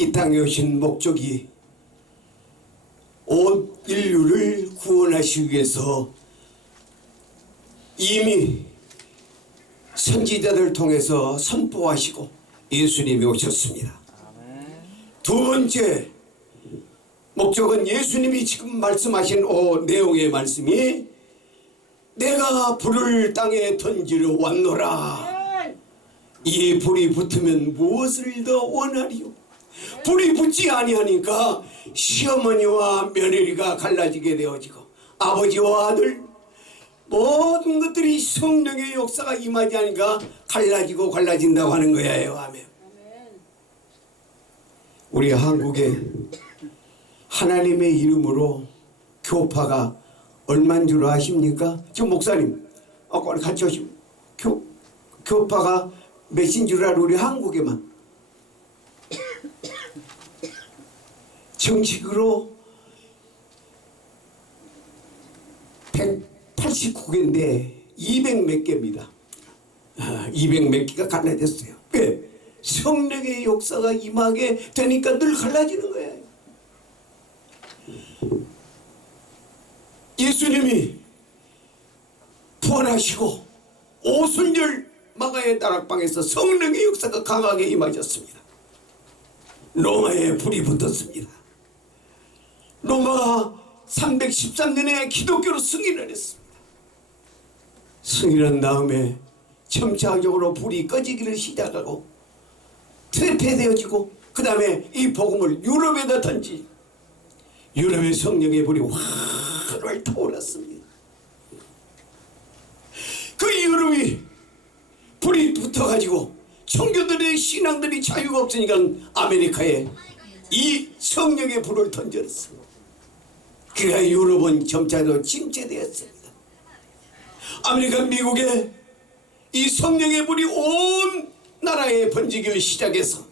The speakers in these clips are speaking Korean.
이 땅에 오신 목적이 온 인류를 구원하시기 위해서 이미 선지자들 통해서 선포하시고 예수님이 오셨습니다. 두 번째 목적은 예수님이 지금 말씀하신 오 내용의 말씀이 내가 불을 땅에 던지러 왔노라. 이 불이 붙으면 무엇을 더 원하리요? 불이 붙지 아니하니까 시어머니와 며느리가 갈라지게 되어지고 아버지와 아들 모든 것들이 성령의 역사가 임하지 않으니까 갈라지고 갈라진다고 하는 거예요. 아멘. 우리 한국에 하나님의 이름으로 교파가 얼마인 줄 아십니까? 지금 목사님, 아까 같이 오시고 교, 교파가 몇인 줄 알아? 우리 한국에만. 정식으로 189개인데 200 몇 개입니다. 아, 200 몇 개가 갈라졌어요. 왜? 성령의 역사가 임하게 되니까 늘 갈라지는 거예요. 예수님이 부활하시고 오순절 마가의 다락방에서 성령의 역사가 강하게 임하셨습니다. 로마에 불이 붙었습니다. 로마가 313년에 기독교로 승인을 했습니다. 승인한 다음에 점차적으로 불이 꺼지기를 시작하고 퇴폐되어지고 그 다음에 이 복음을 유럽에다 던지 유럽의 성령의 불이 활활 타올랐습니다. 그 유럽이 불이 붙어가지고 청교들의 신앙들이 자유가 없으니까 아메리카에 이 성령의 불을 던졌습니다. 그래야 유럽은 점차로 침체되었습니다. 아메리카 미국에 이 성령의 불이 온 나라에 번지기를 시작해서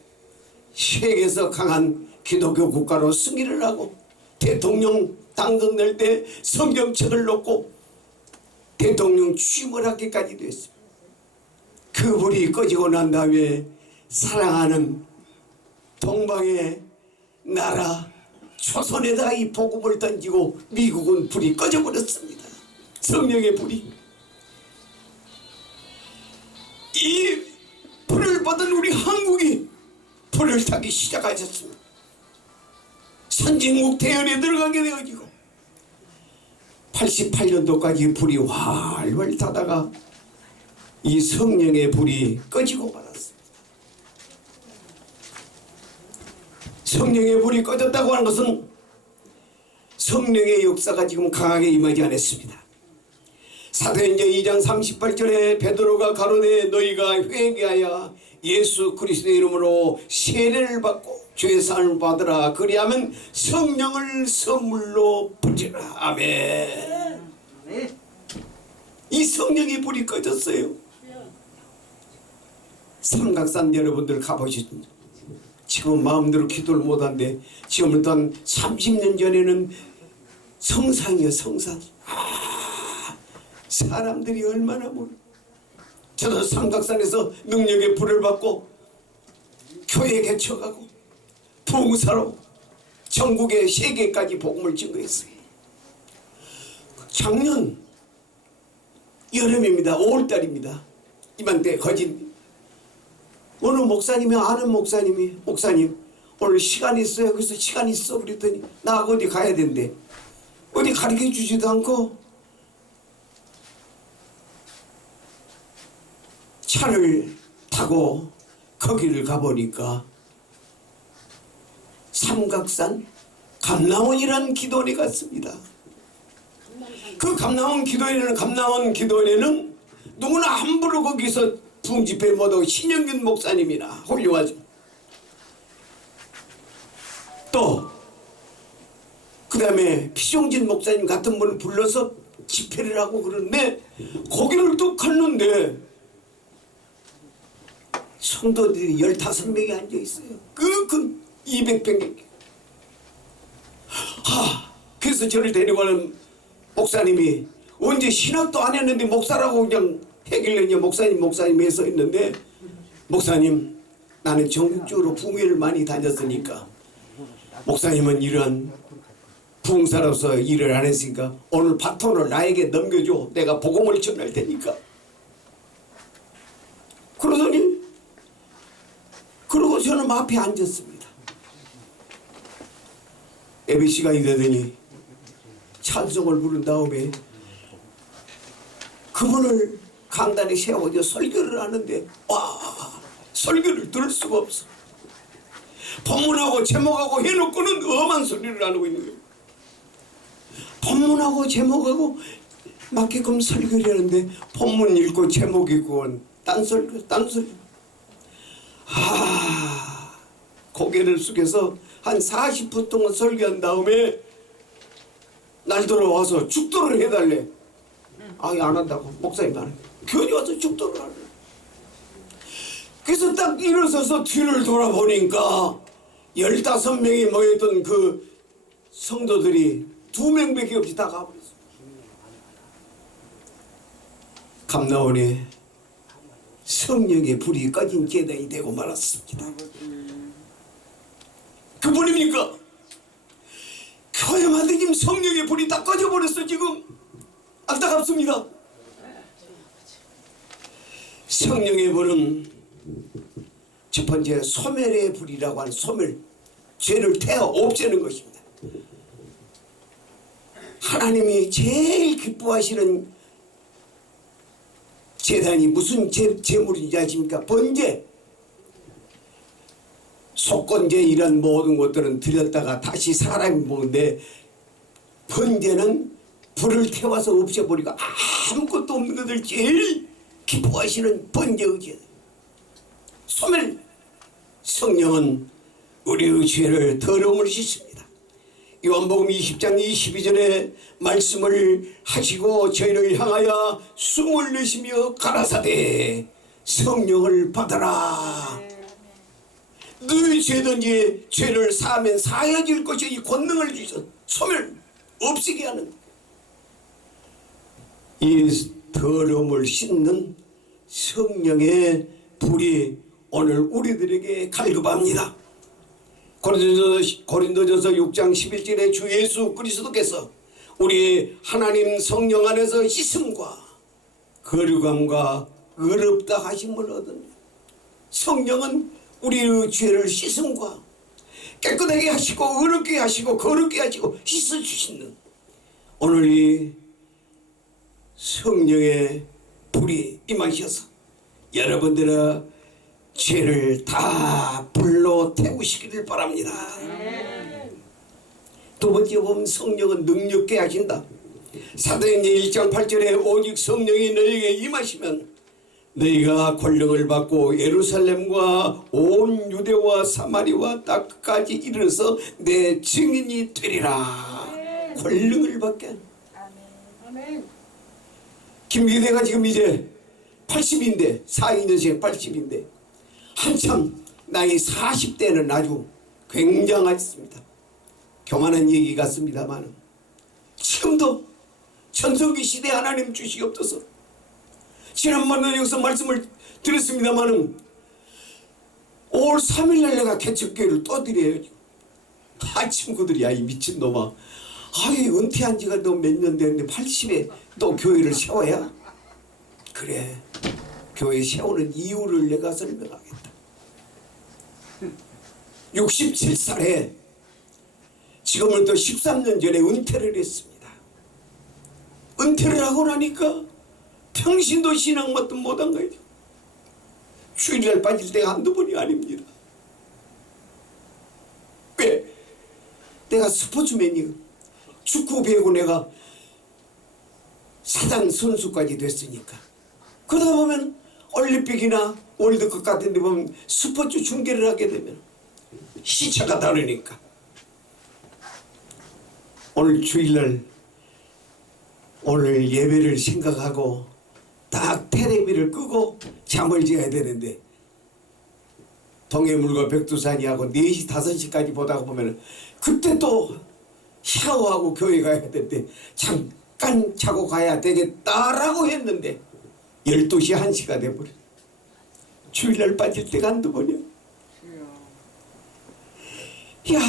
세계에서 강한 기독교 국가로 승리를 하고 대통령 당선될 때 성경책을 놓고 대통령 취임을 하기까지 됐습니다. 그 불이 꺼지고 난 다음에 사랑하는 동방의 나라 조선에다 이 복음을 던지고 미국은 불이 꺼져버렸습니다. 성령의 불이. 이 불을 받은 우리 한국이 불을 타기 시작하셨습니다. 선진국 대열에 들어가게 되어지고 88년도까지 불이 활활 타다가 이 성령의 불이 꺼지고 말았습니다. 성령의 불이 꺼졌다고 하는 것은 성령의 역사가 지금 강하게 임하지 않았습니다. 사도행전 2장 38절에 베드로가 가로되 너희가 회개하여 예수 그리스도의 이름으로 세례를 받고 죄 사함을 받으라. 그리하면 성령을 선물로 부지라. 아멘. 이 성령의 불이 꺼졌어요. 삼각산 여러분들 가보시죠 지금 마음대로 기도를 못한데 지금부터 한 30년 전에는 성상이요 성상 사람들이 얼마나 모르 저도 삼각산에서 능력의 불을 받고 교회 개척하고 봉사로 전국의 세계까지 복음을 증거했어요. 작년 여름입니다. 5월달입니다. 이맘때 거짓 어느 목사님이 아는 목사님이 목사님 오늘 시간 있어요. 그래서 시간 있어 그랬더니 나 어디 가야 된대. 어디 가르쳐 주지도 않고 차를 타고 거기를 가보니까 삼각산 감나원이라는 기도원에 갔습니다. 그 감나원 기도원에는 감나원 기도원에는 누구나 함부로 거기서 붕집회 못하고 신영균 목사님이나 훌륭하죠. 또 그 다음에 피종진 목사님 같은 분을 불러서 집회를 하고 그러는데 거기를 또 갔는데 성도들이 15명이 앉아있어요. 그, 그 200평. 하, 그래서 저를 데려가는 목사님이 언제 신학도 안 했는데 목사라고 그냥 해길래 이제 목사님, 목사님 해서 있는데 목사님, 나는 전국적으로 부흥회를 많이 다녔으니까 목사님은 이런 부흥사로서 일을 안 했으니까 오늘 바톤을 나에게 넘겨줘. 내가 복음을 전할 테니까. 그러더니 그러고 저는 앞에 앉았습니다. 시간이 되더니 찬송을 부른 다음에 그분을 강단에 세워서 설교를 하는데 와 설교를 들을 수가 없어. 본문하고 제목하고 해놓고는 엄한 소리를 하고 있는 거예요. 본문하고 제목하고 맞게끔 설교를 하는데 본문 읽고 제목 읽고 딴 설교 딴 소리 아 고개를 숙여서 한 40분 동안 설교한 다음에 날 돌아와서 축도를 해달래. 아예 안 한다고. 목사님 나는 교회 와서 축도를 하래 그래서 딱 일어서서 뒤를 돌아보니까 열다섯 명이 모였던 그 성도들이 두 명밖에 없이 다 가버렸어. 감나원에 성령의 불이 꺼진 계단이 되고 말았습니다. 그분입니까? 교회마다 지금 성령의 불이 다 꺼져버렸어 지금. 안타깝습니다 성령의 불은 첫 번째 소멸의 불이라고 하는 소멸 죄를 태워 없애는 것입니다 하나님이 제일 기뻐하시는 재단이 무슨 재, 재물인지 아십니까? 번제 속건제 이런 모든 것들은 들였다가 다시 사람이 먹는데 번제는 불을 태워서 없애버리고 아무것도 없는 것을 제일 기뻐하시는 번제 의제. 소멸 성령은 우리의 죄를 더러움을 씻습니다. 요한복음 20장 22절에 말씀을 하시고 저희를 향하여 숨을 내쉬며 가라사대 성령을 받아라. 너희 죄든지 죄를 사하면 사해질 것이 이 권능을 주셔 소멸 없이게 하는 이 더러움을 씻는 성령의 불이 오늘 우리들에게 갈급합니다. 고린도전서, 고린도전서 6장 11절에 주 예수 그리스도께서 우리 하나님 성령 안에서 씻음과 거룩함과 의롭다 하심을 얻은 성령은 우리의 죄를 씻음과 깨끗하게 하시고 의롭게 하시고 거룩게 하시고 씻어주시는 오늘 이 성령의 불이 임하셔서 여러분들의 죄를 다 불로 태우시기를 바랍니다. 두 번째 보면 성령은 능력게 하신다. 사도행전 1장 8절에 오직 성령이 너에게 임하시면 너희가 권력을 받고 예루살렘과 온 유대와 사마리와 땅까지 이르러서 내 증인이 되리라. 권력을 받게 하는. 김기대가 지금 이제 80인데 42년생 80인데 한참 나이 40대는 아주 굉장했습니다. 교만한 얘기 같습니다만 지금도 전성기 시대 하나님 주시옵소서 지난번에 여기서 말씀을 드렸습니다만 5월 3일날 내가 개척교회를 또 드려요. 아 친구들이 야 이 미친놈아 아이 은퇴한 지가 너 몇 년 됐는데 80에 또 교회를 세워야? 그래. 교회 세우는 이유를 내가 설명하겠다. 67살에 지금으로부터 13년 전에 은퇴를 했습니다. 은퇴를 하고 나니까 평신도 신앙 맛도 못한 거예요. 주일날 빠질 때가 한두 번이 아닙니다. 왜? 내가 스포츠맨이요 축구 배우고 내가 사단 선수까지 됐으니까. 그러다 보면 올림픽이나 월드컵 같은 데 보면 스포츠 중계를 하게 되면 시차가 다르니까. 오늘 주일날 오늘 예배를 생각하고 딱 테레비를 끄고 잠을 자야 되는데 동해물과 백두산이하고 4시 5시까지 보다가 보면 그때 또 샤워하고 교회 가야 되는데 잠깐 자고 가야 되겠다라고 했는데 12시 1시가 돼버려. 주일날 빠질 때가 한두 번이야 야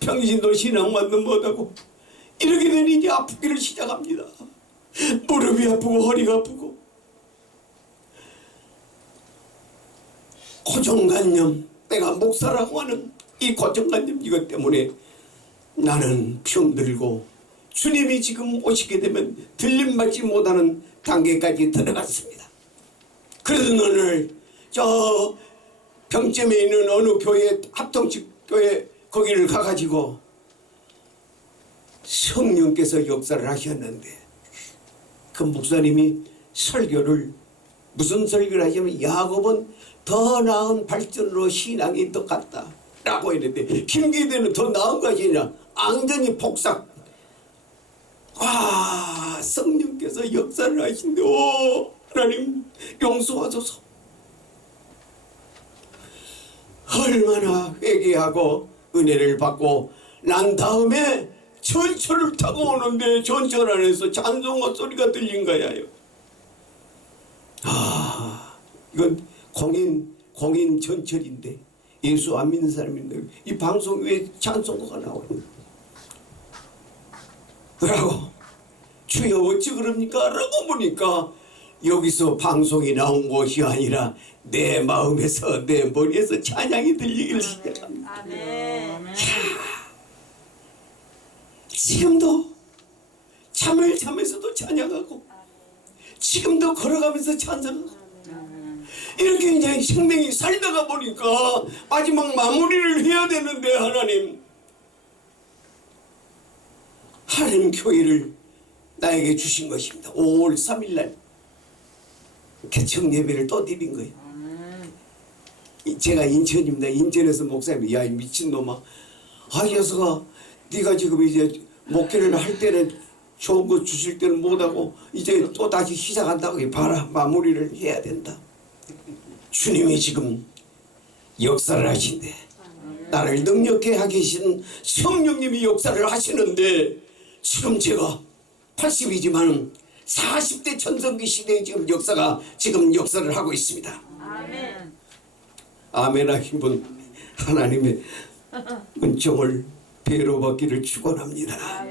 평신도 신앙만도 못하고. 이렇게 되니 이제 아프기를 시작합니다. 무릎이 아프고 허리가 아프고. 고정관념 내가 목사라고 하는 이 고정관념 이것 때문에 나는 병들고 주님이 지금 오시게 되면 들림받지 못하는 단계까지 들어갔습니다. 그래서 오늘 저 병점에 있는 어느 교회 합동식 교회 거기를 가가지고 성령께서 역사를 하셨는데 그 목사님이 설교를 무슨 설교를 하시면 야곱은 더 나은 발전으로 신앙이 똑같다 라고 했는데 김기대는 더 나은 것이 아니라 앙전히 폭삭. 와 성령께서 역사를 하신데 오. 하나님 용서하소서. 얼마나 회개하고 은혜를 받고 난 다음에 전철을 타고 오는데 전철 안에서 찬송가 소리가 들린 거야요. 아, 이건 공인 공인 전철인데 예수 안 믿는 사람인데 이 방송 왜 찬송가가 나와요? 그러고 주여 어찌 그럽니까? 라고 보니까 여기서 방송이 나온 것이 아니라 내 마음에서 내 머리에서 찬양이 들리기를 시작합니다. 아멘. 지금도 잠을 자면서도 찬양하고 지금도 걸어가면서 찬양하고 이렇게 이제 생명이 살다가 보니까 마지막 마무리를 해야 되는데 하나님 하나님 교회를 나에게 주신 것입니다. 5월 3일 날 개척 예배를 또 드린 거예요. 이- 제가 인천입니다. 인천에서 목사님, 야이 미친놈아, 아 녀석아, 네가 지금 이제 목회를 할 때는 좋은 거 주실 때는 못하고 이제 또 다시 시작한다고 봐라 마무리를 해야 된다. 주님이 지금 역사를 하신대. 나를 능력해 하계신 성령님이 역사를 하시는데 지금 제가 80이지만 40대 천성기 시대에 지금 역사가 지금 역사를 하고 있습니다. 아멘. 아멘 하신 분 하나님의 은총을 배로 받기를 축원합니다.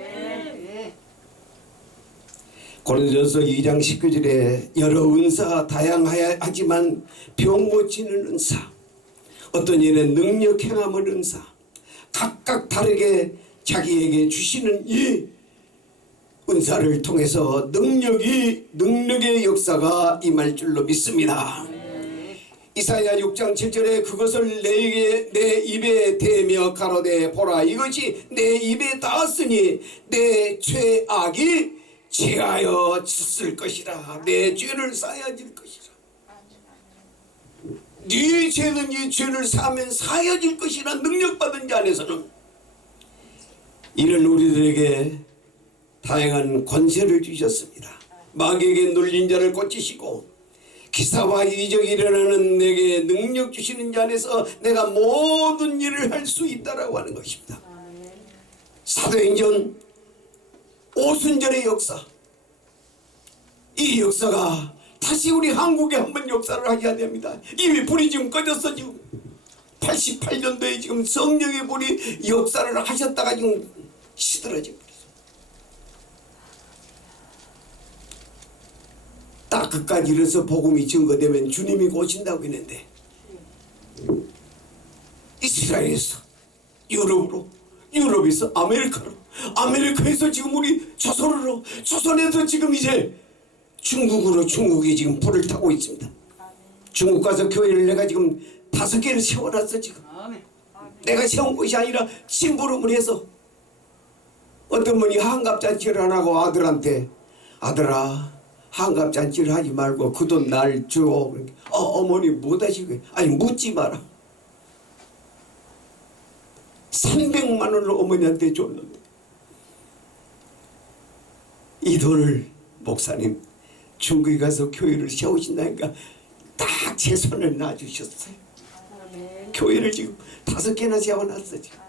고린도전서 2장 19절에 여러 은사가 다양하지만 병 고치는 은사 어떤 일에 능력 행함을 은사 각각 다르게 자기에게 주시는 이 은사를 통해서 능력이 능력의 역사가 임할 줄로 믿습니다. 이사야 6장 7절에 그것을 내게 내 입에 대며 가로되 보라 이것이 내 입에 닿았으니 내 죄악이 제하여 졌을 것이라. 내 죄를 쌓여질 것이라. 네 죄는 이 죄를 사면 사여질 것이라 능력받은 자 안에서는 이런 우리들에게 다양한 권세를 주셨습니다. 마귀에게 눌린 자를 고치시고 기사와 이적이 일어나는 내게 능력 주시는 자 안에서 내가 모든 일을 할 수 있다라고 하는 것입니다. 사도행전 오순절의 역사 이 역사가 다시 우리 한국에 한번 역사를 하게 됩니다. 이미 불이 지금 꺼졌어 지금 88년도에 지금 성령의 불이 역사를 하셨다가 지금 시들어지고 있어. 딱 그까지 이래서 복음이 증거되면 주님이 오신다고 했는데 이스라엘에서 유럽으로 유럽에서 아메리카로 아메리카에서 지금 우리 조선으로 조선에서 지금 이제 중국으로 중국이 지금 불을 타고 있습니다 중국 가서 교회를 내가 지금 다섯 개를 세워놨어 지금. 내가 세운 것이 아니라 심부름을 해서 어떤 분이 한갑잔치를 안 하고 아들한테 아들아 한갑잔치를 하지 말고 그 돈 날 줘. 어, 어머니 못하시고 아니 묻지 마라. 300만 원을 어머니한테 줬는데 이 돈을 목사님 중국에 가서 교회를 세우신다니까 딱 제 손을 놔주셨어요. 교회를 지금 다섯 개나 세워놨어 지금.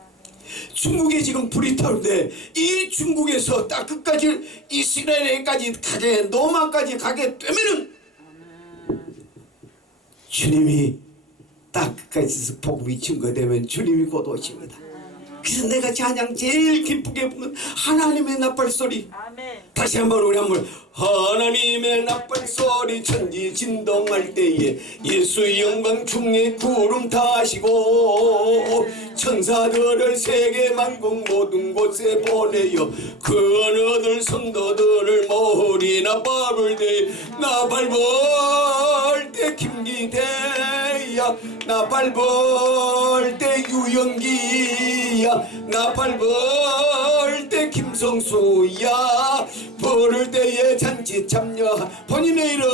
중국에 지금 불이 타는데 이 중국에서 딱 끝까지 이스라엘에까지 가게 노마까지 가게 되면은 주님이 딱 끝까지 복음이 증거되면 주님이 곧 오십니다. 그래서 내가 찬양 제일 기쁘게 부르는 하나님의 나팔 소리 아멘. 다시 한번 우리 한번 하나님의 나팔 소리 천지 진동할 때에 예수 영광 중에 구름 타시고 천사들을 세계 만국 모든 곳에 보내요 그 어느들 성도들을 모으리 나팔을 대나 밟을 때 김기대야 나 밟을 때 유영기야 나 밟을 때 김 성수야 부를 때에 잔치 참여. 본인의 이름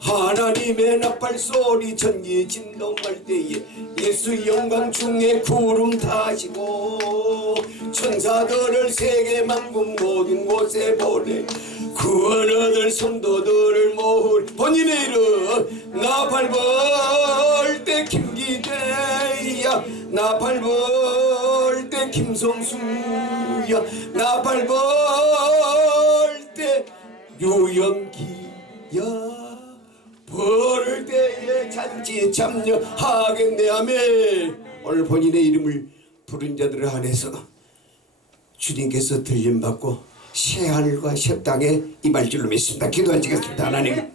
하나님의 나팔 소리 전기 진동할 때에 예수 영광 중에 구름 타시고 천사들을 세계 만국 모든 곳에 보내 구원 얻을 성도들을 모을 본인의 이름 나 밟을 때 김기대야 나 밟을 때 김성수야 나 밟을 때 유영기야 부를 때에 잔치 참여하겠네 아멘 오늘 본인의 이름을 부른 자들을 한해서 주님께서 들림받고 새 하늘과 새 땅에 임할 줄로 믿습니다. 기도하시겠습니다. 하나님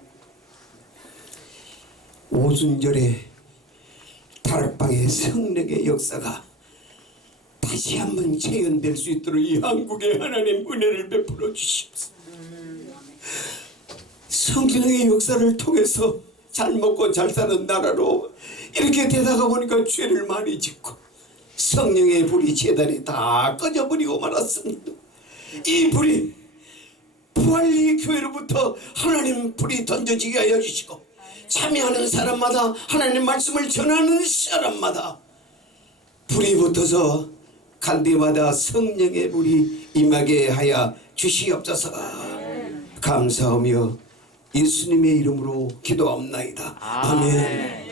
오순절에 다락방의 성령의 역사가 다시 한번 재현될 수 있도록 이 한국에 하나님 은혜를 베풀어 주십시오. 성령의 역사를 통해서 잘 먹고 잘 사는 나라로 이렇게 되다가 보니까 죄를 많이 짓고 성령의 불이 재단에 다 꺼져버리고 말았습니다. 이 불이 부활리 교회로부터 하나님 불이 던져지게 하여 주시고 참여하는 사람마다 하나님 말씀을 전하는 사람마다 불이 붙어서 간디마다 성령의 불이 임하게 하여 주시옵소서. 감사하며 예수님의 이름으로 기도합나이다. 아멘.